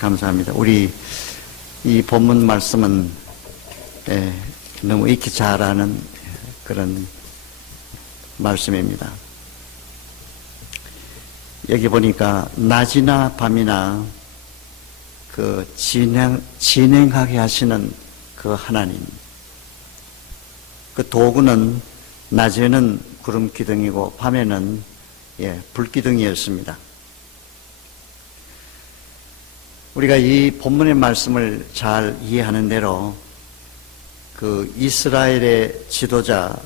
감사합니다. 우리 이 본문 말씀은 너무 익히 잘 아는 그런 말씀입니다. 여기 보니까 낮이나 밤이나 그 진행하게 하시는 그 하나님. 그 도구는 낮에는 구름 기둥이고 밤에는 불기둥이었습니다. 우리가 이 본문의 말씀을 잘 이해하는 대로 그 이스라엘의 지도자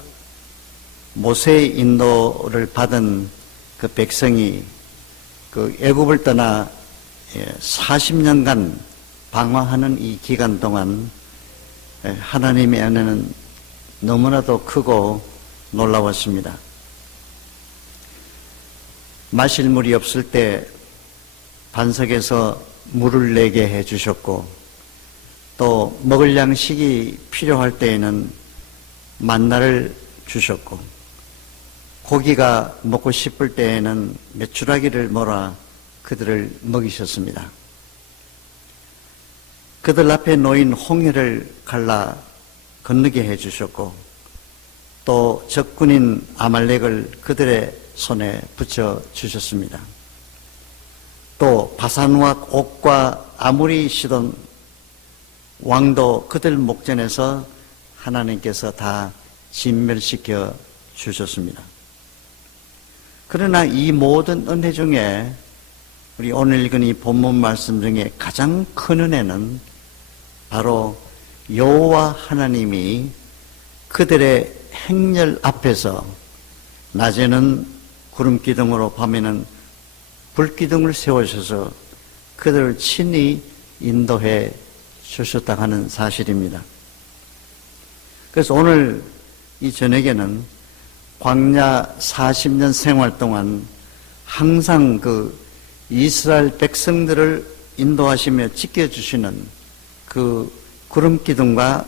모세의 인도를 받은 그 백성이 그 애굽을 떠나 40년간 방황하는 이 기간 동안 하나님의 은혜는 너무나도 크고 놀라웠습니다. 마실 물이 없을 때 반석에서 물을 내게 해주셨고, 또 먹을 양식이 필요할 때에는 만나를 주셨고, 고기가 먹고 싶을 때에는 메추라기를 몰아 그들을 먹이셨습니다. 그들 앞에 놓인 홍해를 갈라 건너게 해주셨고, 또 적군인 아말렉을 그들의 손에 붙여주셨습니다. 또 바산왕 옥과 아무리 시돈 왕도 그들 목전에서 하나님께서 다 진멸시켜 주셨습니다. 그러나 이 모든 은혜 중에 우리 오늘 읽은 이 본문 말씀 중에 가장 큰 은혜는 바로 여호와 하나님이 그들의 행렬 앞에서 낮에는 구름기둥으로 밤에는 불기둥을 세우셔서 그들을 친히 인도해 주셨다 하는 사실입니다. 그래서 오늘 이 저녁에는 광야 40년 생활 동안 항상 그 이스라엘 백성들을 인도하시며 지켜주시는 그 구름기둥과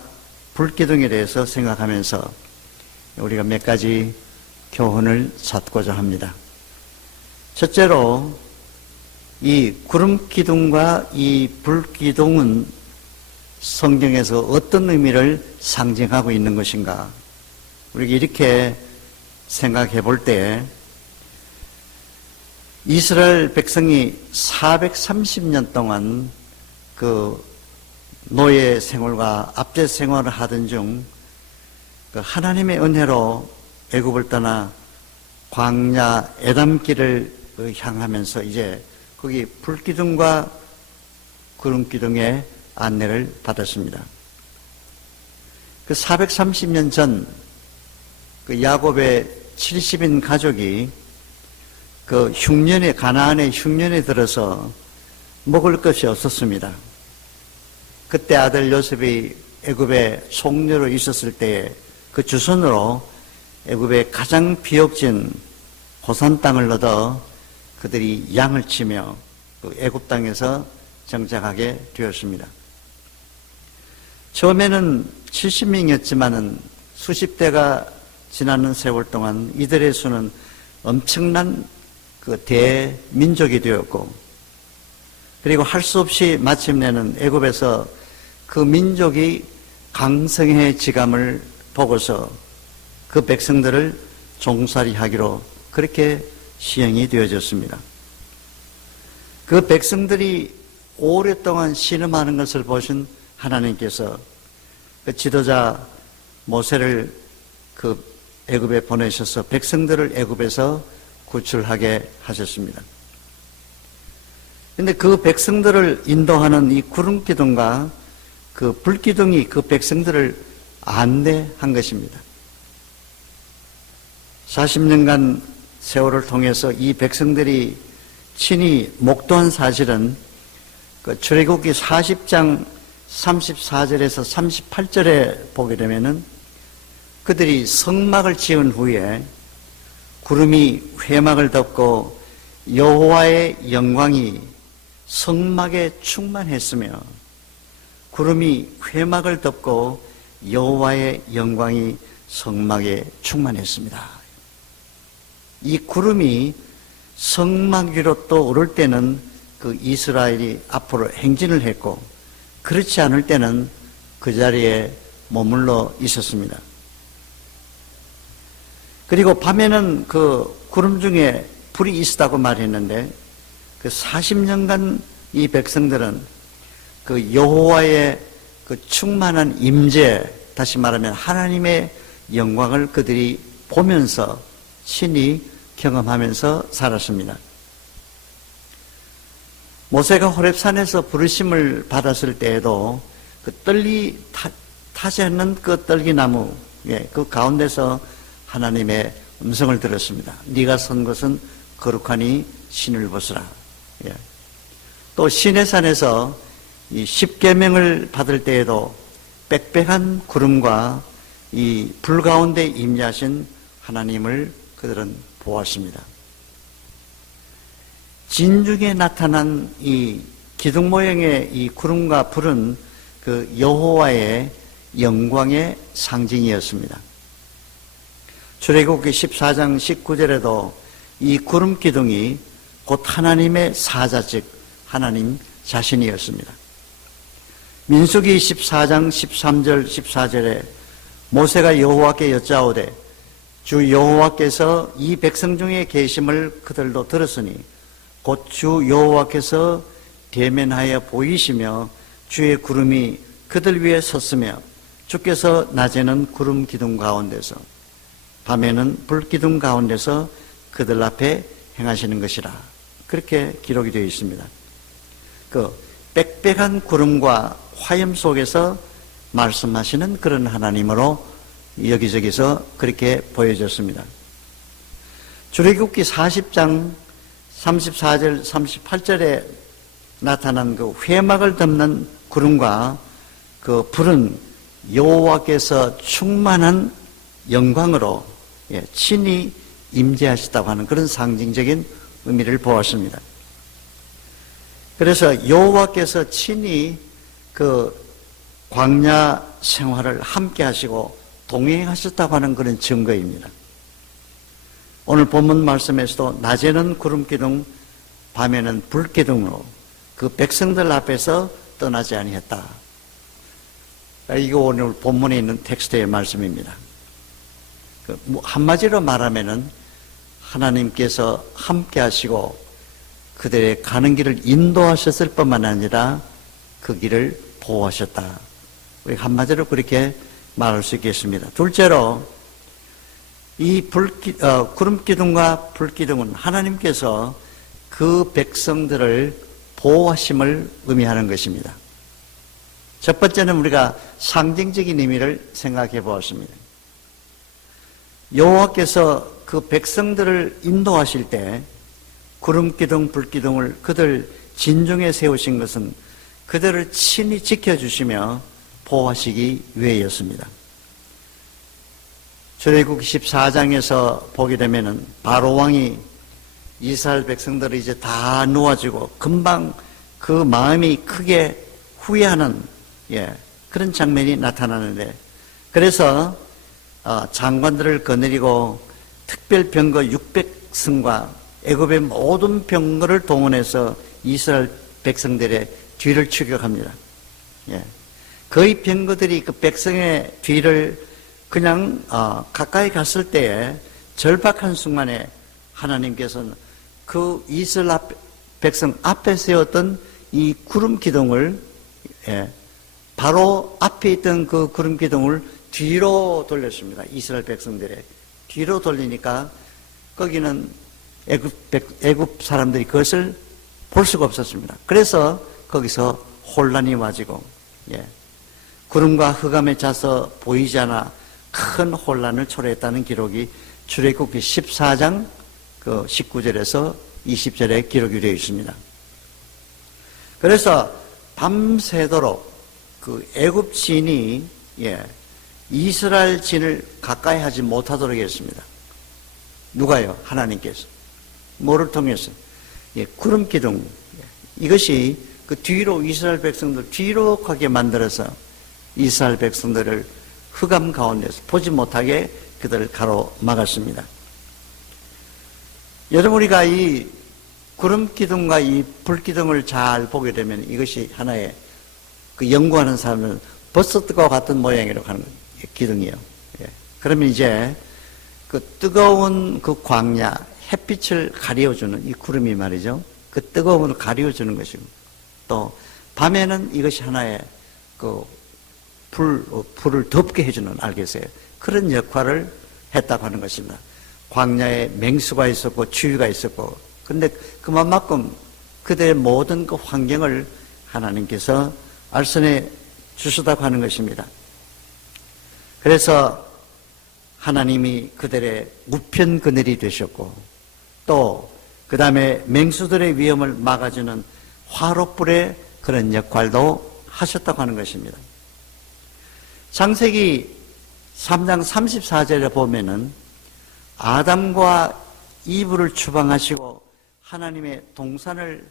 불기둥에 대해서 생각하면서 우리가 몇 가지 교훈을 찾고자 합니다. 첫째로 이 구름기둥과 이 불기둥은 성경에서 어떤 의미를 상징하고 있는 것인가? 우리가 이렇게 생각해 볼 때 이스라엘 백성이 430년 동안 그 노예 생활과 압제 생활을 하던 중 그 하나님의 은혜로 애굽을 떠나 광야 에담길을 향하면서 이제 거기 불기둥과 구름기둥의 안내를 받았습니다. 그 430년 전 그 야곱의 70인 가족이 그 흉년에 가나안의 흉년에 들어서 먹을 것이 없었습니다. 그때 아들 요셉이 애굽에 송녀로 있었을 때에 그 주선으로 애굽의 가장 비옥진 고산 땅을 얻어 그들이 양을 치며 그 애굽 땅에서 정착하게 되었습니다. 처음에는 70명이었지만은 수십 대가 지나는 세월 동안 이들의 수는 엄청난 그 대민족이 되었고, 그리고 할 수 없이 마침내는 애굽에서 그 민족이 강성해지감을 보고서 그 백성들을 종살이하기로 그렇게 시행이 되어졌습니다. 그 백성들이 오랫동안 신음하는 것을 보신 하나님께서 그 지도자 모세를 그 애굽에 보내셔서 백성들을 애굽에서 구출하게 하셨습니다. 그런데 그 백성들을 인도하는 이 구름기둥과 그 불기둥이 그 백성들을 안내한 것입니다. 40년간 세월을 통해서 이 백성들이 친히 목도한 사실은 그 출애굽기 40장 34절에서 38절에 보게 되면은 그들이 성막을 지은 후에 구름이 회막을 덮고 여호와의 영광이 성막에 충만했으며 구름이 회막을 덮고 여호와의 영광이 성막에 충만했습니다. 이 구름이 성막 위로 또 오를 때는 그 그 이스라엘이 앞으로 행진을 했고, 그렇지 않을 때는 그 자리에 머물러 있었습니다. 그리고 밤에는 그 구름 중에 불이 있었다고 말했는데, 그 40년간 이 백성들은 그 여호와의 그 충만한 임재, 다시 말하면 하나님의 영광을 그들이 보면서 친히 경험하면서 살았습니다. 모세가 호렙산에서 부르심을 받았을 때에도 그 타지 않는 그 떨기나무, 그 가운데서 하나님의 음성을 들었습니다. 네가 선 것은 거룩하니 신을 벗으라. 또 시내산에서 이 십계명을 받을 때에도 빽빽한 구름과 이 불 가운데 임재하신 하나님을 그들은 보았습니다. 진중에 나타난 이 기둥 모양의 이 구름과 불은 그 여호와의 영광의 상징이었습니다. 출애굽기 14장 19절에도 이 구름 기둥이 곧 하나님의 사자, 즉 하나님 자신이었습니다. 민수기 14장 13절 14절에 모세가 여호와께 여짜오되 주 여호와께서 이 백성 중에 계심을 그들도 들었으니 곧 주 여호와께서 대면하여 보이시며 주의 구름이 그들 위에 섰으며 주께서 낮에는 구름 기둥 가운데서 밤에는 불 기둥 가운데서 그들 앞에 행하시는 것이라. 그렇게 기록이 되어 있습니다. 그 빽빽한 구름과 화염 속에서 말씀하시는 그런 하나님으로 여기저기서 그렇게 보여졌습니다. 출애굽기 40장 34절 38절에 나타난 그 회막을 덮는 구름과 그 불은 여호와께서 충만한 영광으로 친히 임재하시다고 하는 그런 상징적인 의미를 보았습니다. 그래서 여호와께서 친히 그 광야 생활을 함께 하시고 동행하셨다고 하는 그런 증거입니다. 오늘 본문 말씀에서도 낮에는 구름기둥, 밤에는 불기둥으로 그 백성들 앞에서 떠나지 아니했다. 이거 오늘 본문에 있는 텍스트의 말씀입니다. 한마디로 말하면은 하나님께서 함께 하시고 그들의 가는 길을 인도하셨을 뿐만 아니라 그 길을 보호하셨다. 우리 한마디로 그렇게 말할 수 있겠습니다. 둘째로 이 구름기둥과 불기둥은 하나님께서 그 백성들을 보호하심을 의미하는 것입니다. 첫 번째는 우리가 상징적인 의미를 생각해 보았습니다. 여호와께서 그 백성들을 인도하실 때 구름기둥, 불기둥을 그들 진중에 세우신 것은 그들을 친히 지켜주시며 보호하시기 위해였습니다. 출애굽기 14장에서 보게 되면은 바로 왕이 이스라엘 백성들을 이제 다 놓아주고 금방 그 마음이 크게 후회하는 그런 장면이 나타나는데, 그래서 장관들을 거느리고 특별 병거 600승과 애굽의 모든 병거를 동원해서 이스라엘 백성들의 뒤를 추격합니다. 거의 병거들이 그 백성의 뒤를 그냥 가까이 갔을 때에 절박한 순간에 하나님께서는 그 이스라엘 백성 앞에 세웠던 이 구름 기둥을 바로 앞에 있던 그 구름 기둥을 뒤로 돌렸습니다. 이스라엘 백성들의 뒤로 돌리니까 거기는 애굽 사람들이 그것을 볼 수가 없었습니다. 그래서 거기서 혼란이 와지고 구름과 흑암에 차서 보이지 않아 큰 혼란을 초래했다는 기록이 출애굽기 14장 그 19절에서 20절에 기록이 되어 있습니다. 그래서 밤새도록 그 애굽 진이 이스라엘 진을 가까이 하지 못하도록 했습니다. 누가요? 하나님께서. 뭐를 통해서? 구름 기둥. 이것이 그 뒤로 이스라엘 백성들 뒤로 가게 만들어서 이스라엘 백성들을 흑암 가운데서 보지 못하게 그들을 가로막았습니다. 여러분, 우리가 이 구름 기둥과 이 불 기둥을 잘 보게 되면 이것이 하나의 그 연구하는 사람은 버섯과 같은 모양이라고 하는 기둥이에요. 예. 그러면 이제 그 뜨거운 그 광야, 햇빛을 가려주는 이 구름이 말이죠. 그 뜨거움을 가려주는 것이고, 또 밤에는 이것이 하나의 그 불을 덮게 해주는, 알겠어요? 그런 역할을 했다고 하는 것입니다. 광야에 맹수가 있었고 추위가 있었고, 근데 그만큼 그들의 모든 그 환경을 하나님께서 알선해 주시다고 하는 것입니다. 그래서 하나님이 그들의 우편 그늘이 되셨고, 또 그 다음에 맹수들의 위험을 막아주는 화롯불의 그런 역할도 하셨다고 하는 것입니다. 창세기 3장 34절에 보면은 아담과 이브를 추방하시고 하나님의 동산을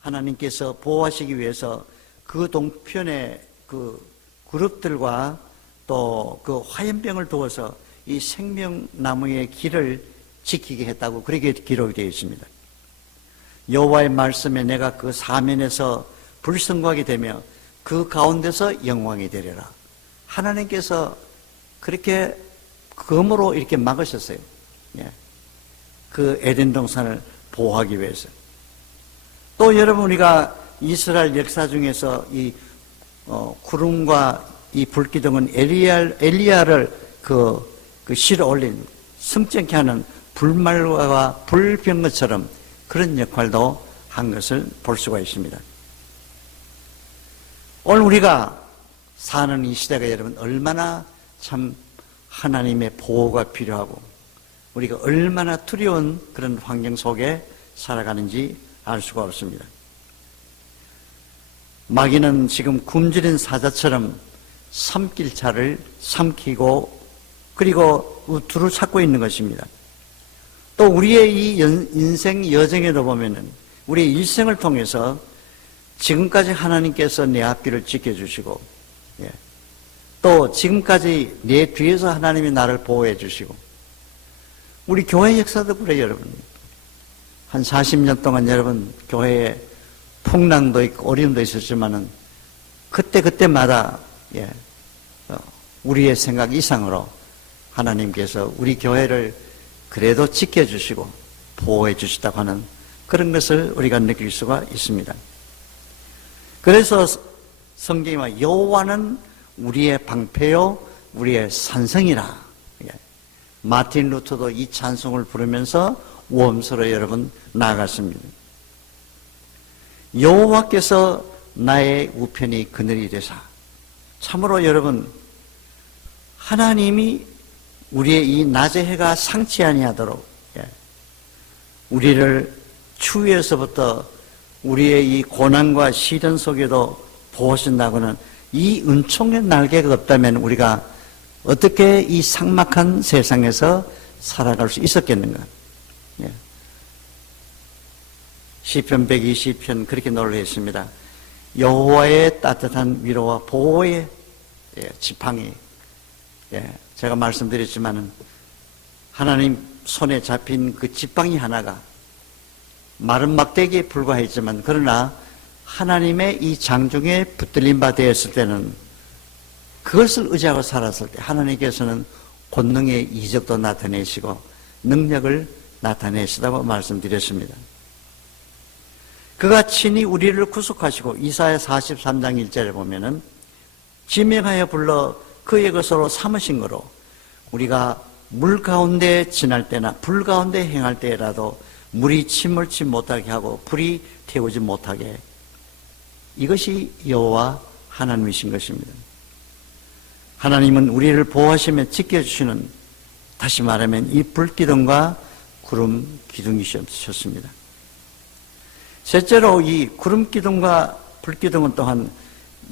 하나님께서 보호하시기 위해서 그 동편에 그 그룹들과 또 그 화염병을 두어서 이 생명나무의 길을 지키게 했다고 그렇게 기록이 되어 있습니다. 여호와의 말씀에 내가 그 사면에서 불성하게 되며 그 가운데서 영광이 되리라. 하나님께서 그렇게 검으로 이렇게 막으셨어요. 예. 그 에덴 동산을 보호하기 위해서. 또 여러분, 우리가 이스라엘 역사 중에서 이 구름과 이 불기둥은 엘리야를 실어 올린 승천케 하는 불말과 불병거처럼 그런 역할도 한 것을 볼 수가 있습니다. 오늘 우리가 사는 이 시대가 여러분 얼마나 참 하나님의 보호가 필요하고 우리가 얼마나 두려운 그런 환경 속에 살아가는지 알 수가 없습니다. 마귀는 지금 굶주린 사자처럼 삼킬 차를 삼키고 그리고 두루 찾고 있는 것입니다. 또 우리의 이 인생 여정에도 보면은 우리의 일생을 통해서 지금까지 하나님께서 내 앞길을 지켜주시고, 예. 또 지금까지 내 뒤에서 하나님이 나를 보호해 주시고, 우리 교회 역사도 그래요, 여러분. 한 40년 동안 여러분 교회에 풍랑도 있고 어려움도 있었지만은 그때마다 예, 우리의 생각 이상으로 하나님께서 우리 교회를 그래도 지켜주시고 보호해 주시다고 하는 그런 것을 우리가 느낄 수가 있습니다. 그래서 성경이 말 여호와는 우리의 방패요 우리의 산성이라. 예. 마틴 루터도 이 찬송을 부르면서 모험서로 여러분 나아갔습니다. 여호와께서 나의 우편이 그늘이 되사. 참으로 여러분 하나님이 우리의 이 낮의 해가 상치 아니하도록 우리를 추위에서부터 우리의 이 고난과 시련 속에도 보호하신다고는 이 은총의 날개가 없다면 우리가 어떻게 이 삭막한 세상에서 살아갈 수 있었겠는가? 시편 120편 그렇게 노래했습니다. 여호와의 따뜻한 위로와 보호의 지팡이. 제가 말씀드렸지만은 하나님 손에 잡힌 그 지팡이 하나가 마른 막대기에 불과했지만 그러나 하나님의 이 장중에 붙들린 바 되었을 때는 그것을 의지하고 살았을 때 하나님께서는 권능의 이적도 나타내시고 능력을 나타내시다고 말씀드렸습니다. 그가 친히 우리를 구속하시고 이사야 43장 1절에 보면은 지명하여 불러 그의 것으로 삼으신 거로 우리가 물 가운데 지날 때나 불 가운데 행할 때라도 물이 침몰치 못하게 하고 불이 태우지 못하게, 이것이 여호와 하나님이신 것입니다. 하나님은 우리를 보호하시며 지켜주시는, 다시 말하면 이 불기둥과 구름 기둥이셨습니다. 셋째로 이 구름 기둥과 불기둥은 또한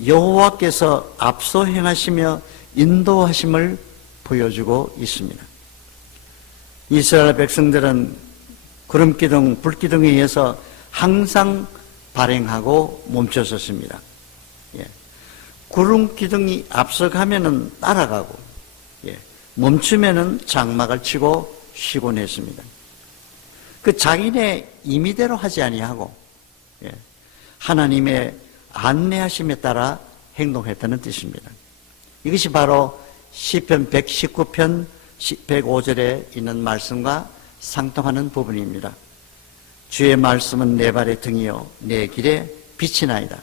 여호와께서 앞서 행하시며 인도하심을 보여주고 있습니다. 이스라엘 백성들은 구름기둥, 불기둥에 의해서 항상 발행하고 멈춰섰습니다. 구름기둥이 앞서가면은 따라가고, 멈추면은 장막을 치고 쉬곤 했습니다. 그 자기네 임의대로 하지 아니하고 하나님의 안내하심에 따라 행동했다는 뜻입니다. 이것이 바로 시편 119편 105절에 있는 말씀과 상통하는 부분입니다. 주의 말씀은 내 발의 등이요 내 길에 빛이나이다.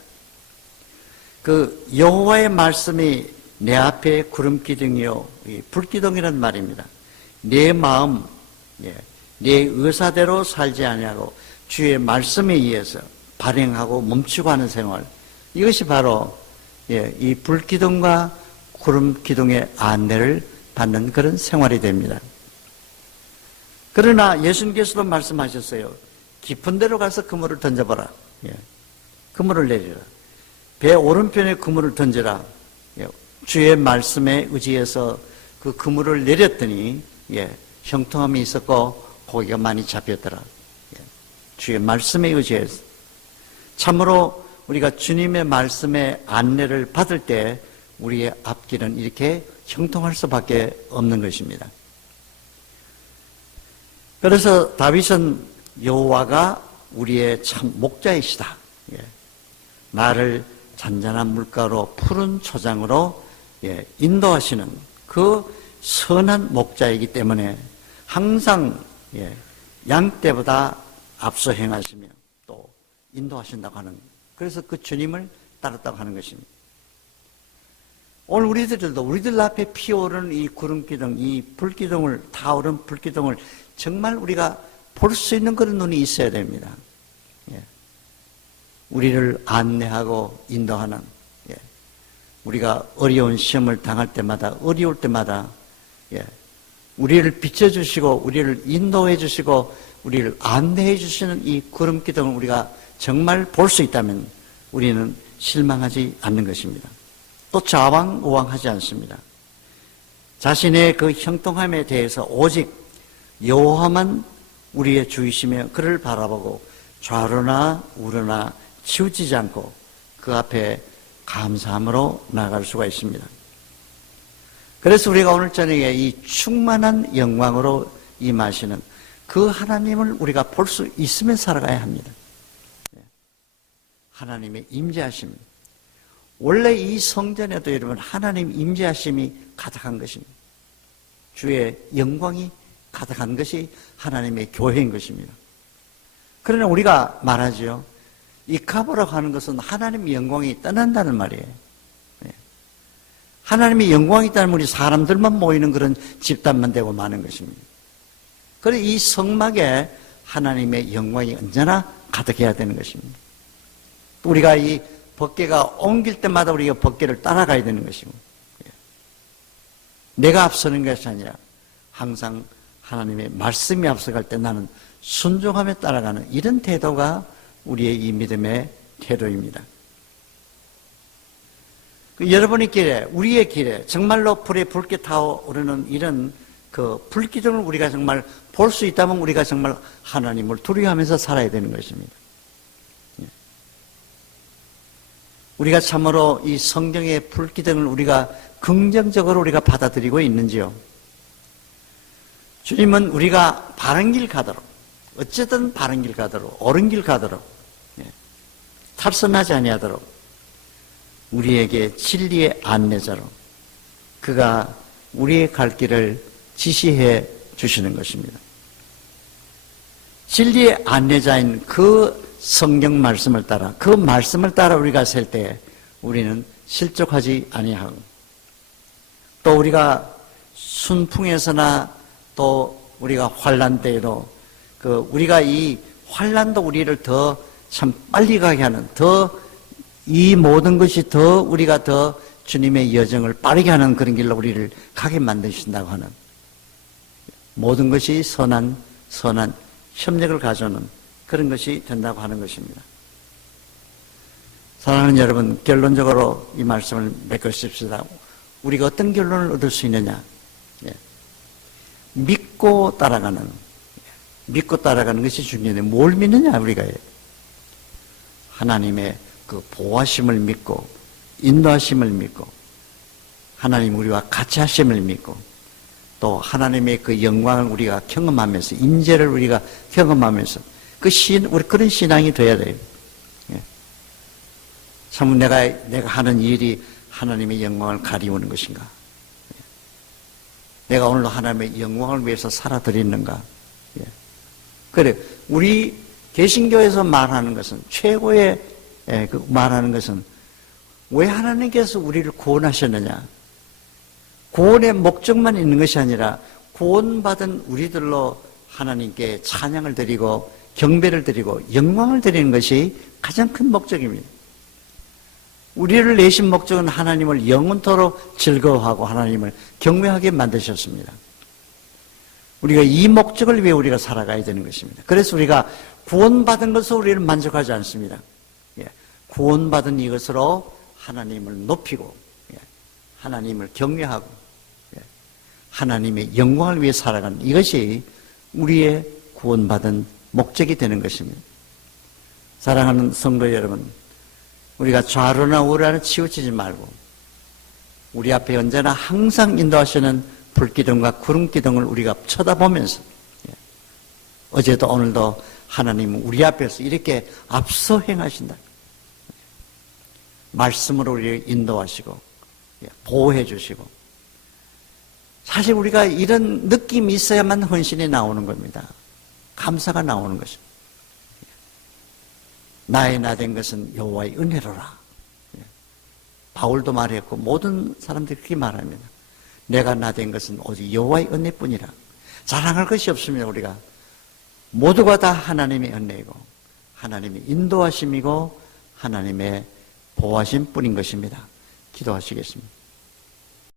그 여호와의 말씀이 내 앞에 구름기둥이요 불기둥이란 말입니다. 내 마음, 내 의사대로 살지 아니하고 주의 말씀에 의해서 발행하고 멈추고 하는 생활, 이것이 바로 이 불기둥과 구름기둥의 안내를 받는 그런 생활이 됩니다. 그러나 예수님께서도 말씀하셨어요. 깊은 데로 가서 그물을 던져봐라. 그물을 내리라. 배 오른편에 그물을 던져라. 주의 말씀에 의지해서 그 그물을 내렸더니 형통함이 있었고 고기가 많이 잡혔더라. 주의 말씀에 의지해서. 참으로 우리가 주님의 말씀의 안내를 받을 때 우리의 앞길은 이렇게 형통할 수밖에 없는 것입니다. 그래서 다윗은 여호와가 우리의 참 목자이시다. 나를 잔잔한 물가로 푸른 초장으로 인도하시는 그 선한 목자이기 때문에 항상 양떼보다 앞서 행하시며 또 인도하신다고 하는, 그래서 그 주님을 따랐다고 하는 것입니다. 오늘 우리들 앞에 피어오르는 이 구름기둥, 이 불기둥을, 타오른 불기둥을 정말 우리가 볼 수 있는 그런 눈이 있어야 됩니다. 우리를 안내하고 인도하는, 우리가 어려운 시험을 당할 때마다, 어려울 때마다 우리를 비춰주시고 우리를 인도해 주시고 우리를 안내해 주시는 이 구름기둥을 우리가 정말 볼 수 있다면 우리는 실망하지 않는 것입니다. 또 좌왕우왕하지 않습니다. 자신의 그 형통함에 대해서 오직 여호와만 우리의 주이시며 그를 바라보고 좌로나 우로나 치우치지 않고 그 앞에 감사함으로 나아갈 수가 있습니다. 그래서 우리가 오늘 저녁에 이 충만한 영광으로 임하시는 그 하나님을 우리가 볼 수 있으면 살아가야 합니다. 하나님의 임재하심. 원래 이 성전에도 여러분 하나님 임재하심이 가득한 것입니다. 주의 영광이 가득한 것이 하나님의 교회인 것입니다. 그러나 우리가 말하죠. 이 가보라고 하는 것은 하나님의 영광이 떠난다는 말이에요. 하나님의 영광이 있다면 우리 사람들만 모이는 그런 집단만 되고 마는 것입니다. 그래서 이 성막에 하나님의 영광이 언제나 가득해야 되는 것입니다. 우리가 이 법궤가 옮길 때마다 우리가 법궤를 따라가야 되는 것이고, 내가 앞서는 것이 아니라 항상 하나님의 말씀이 앞서갈 때 나는 순종하며 따라가는 이런 태도가 우리의 이 믿음의 태도입니다. 여러분의 길에, 우리의 길에 정말로 불에 붉게 타오르는 이런 그 불기둥을 우리가 정말 볼 수 있다면 우리가 정말 하나님을 두려워하면서 살아야 되는 것입니다. 우리가 참으로 이 성경의 불기둥을 우리가 긍정적으로 우리가 받아들이고 있는지요? 주님은 우리가 바른 길 가도록, 어쨌든 바른 길 가도록, 옳은 길 가도록, 탈선하지 아니하도록 우리에게 진리의 안내자로 그가 우리의 갈 길을 지시해 주시는 것입니다. 진리의 안내자인 그 성경 말씀을 따라, 그 말씀을 따라 우리가 살 때 우리는 실족하지 아니하고, 또 우리가 순풍에서나 또 우리가 환난 때에도 우리가 이 환난도 우리를 더 참 빨리 가게 하는, 이 모든 것이 우리가 더 주님의 여정을 빠르게 하는 그런 길로 우리를 가게 만드신다고 하는, 모든 것이 선한 협력을 가져오는 그런 것이 된다고 하는 것입니다. 사랑하는 여러분, 결론적으로 이 말씀을 맺으십시다. 우리가 어떤 결론을 얻을 수 있느냐? 믿고 따라가는 것이 중요해요. 뭘 믿느냐, 우리가. 하나님의 그 보호하심을 믿고, 인도하심을 믿고, 하나님 우리와 같이 하심을 믿고, 또 하나님의 그 영광을 우리가 경험하면서, 인재를 우리가 경험하면서 우리 그런 신앙이 돼야 돼요. 예. 참 내가 하는 일이 하나님의 영광을 가리우는 것인가? 내가 오늘도 하나님의 영광을 위해서 살아드리는가? 예. 그래, 우리 개신교에서 말하는 것은, 최고의 말하는 것은, 왜 하나님께서 우리를 구원하셨느냐? 구원의 목적만 있는 것이 아니라 구원받은 우리들로 하나님께 찬양을 드리고 경배를 드리고 영광을 드리는 것이 가장 큰 목적입니다. 우리를 내신 목적은 하나님을 영원토록 즐거워하고 하나님을 경외하게 만드셨습니다. 우리가 이 목적을 위해 우리가 살아가야 되는 것입니다. 그래서 우리가 구원받은 것으로 우리는 만족하지 않습니다. 구원받은 이것으로 하나님을 높이고 하나님을 경외하고 하나님의 영광을 위해 살아가는 이것이 우리의 구원받은 목적이 되는 것입니다. 사랑하는 성도 여러분, 우리가 좌로나 우로나 치우치지 말고 우리 앞에 언제나 항상 인도하시는 불기둥과 구름기둥을 우리가 쳐다보면서, 어제도 오늘도 하나님은 우리 앞에서 이렇게 앞서 행하신다. 말씀으로 우리를 인도하시고 보호해 주시고, 사실 우리가 이런 느낌이 있어야만 헌신이 나오는 겁니다. 감사가 나오는 것입니다. 나의 나된 것은 여호와의 은혜로라. 바울도 말했고 모든 사람들이 그렇게 말합니다. 내가 나된 것은 오직 여호와의 은혜뿐이라. 자랑할 것이 없습니다. 우리가 모두가 다 하나님의 은혜이고 하나님의 인도하심이고 하나님의 보호하심 뿐인 것입니다. 기도하시겠습니다.